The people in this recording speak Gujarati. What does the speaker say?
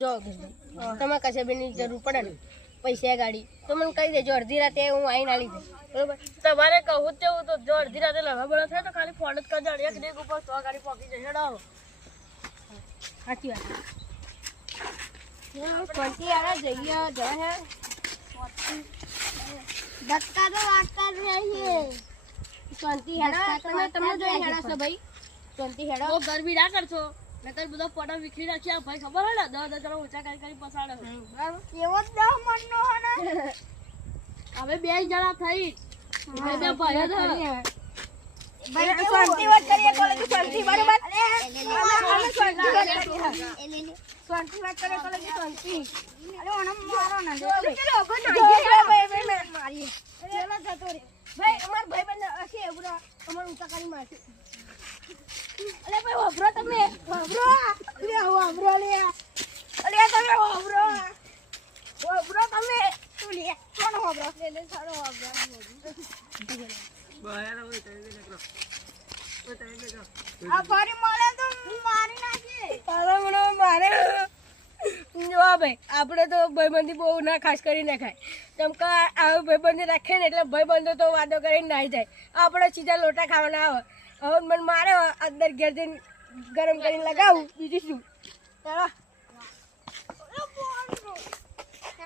જો તમે કશે બેની જરૂર પડે ને પૈસા ગાડી તો મને કહી દેજો અડધી રાતે હું આવીને આલી દઉં બરોબર તમારે કહું તેવું તો જો અડધી રાતે લગા બળા થાય તો ખાલી ફોન જ કરજો એક ડેક ઉપર 100 ગાડી પહોંચી જશે ડાવો સાચી વાત શાંતિ આડા જઈએ જાય ધક્કા તો વાગતા જ નહીં શાંતિ હેડા તમે જો હેડા છો ભાઈ શાંતિ હેડા ઓ ગરમી ના કરશો નકર બધો ફોટો વિખરી નાખ્યા ભાઈ ખબર હે ને 10 જણા ઊંચા કરી પસાડે બરાબર એવો જ 10 મનનો હે ને હવે 2 જણા થઈ બે ભાઈ ભાઈ શાંતિ વાત કરીએ કોલેજ શાંતિ બરાબર અરે શાંતિ વાત કરીએ શાંતિ વાત કરીએ કોલેજ શાંતિ અરે ઓને મારો ના ભાઈ મારી ચલો જતો રે ભાઈ અમાર ભાઈ બંને અસી એવડા અમાર ઊંચા કરી મારશે અલે ભાઈ વાબરો તમે વાબરો લે વાબરો લે અલે તમે વાબરો તમે તું લે કોણ વાબરો લે સારો વાબરો બહાર હોય તો નીકળો આ ફરી મળે તો મારી નાખી તારા મને મારે જો ભાઈ આપણે તો ભાઈબંધી બહુ ના ખાસ કરી ના ખાય તેમ કે આ ભાઈબંધી રાખે ને એટલે ભાઈબંધો તો વાદો કરીને નાહી જાય આપણે સીધા લોટા ખાવાના આવે હવે મને મારે અંદર ઘેર જઈને ગરમ કરીને લગાવું બીજું શું ચાલો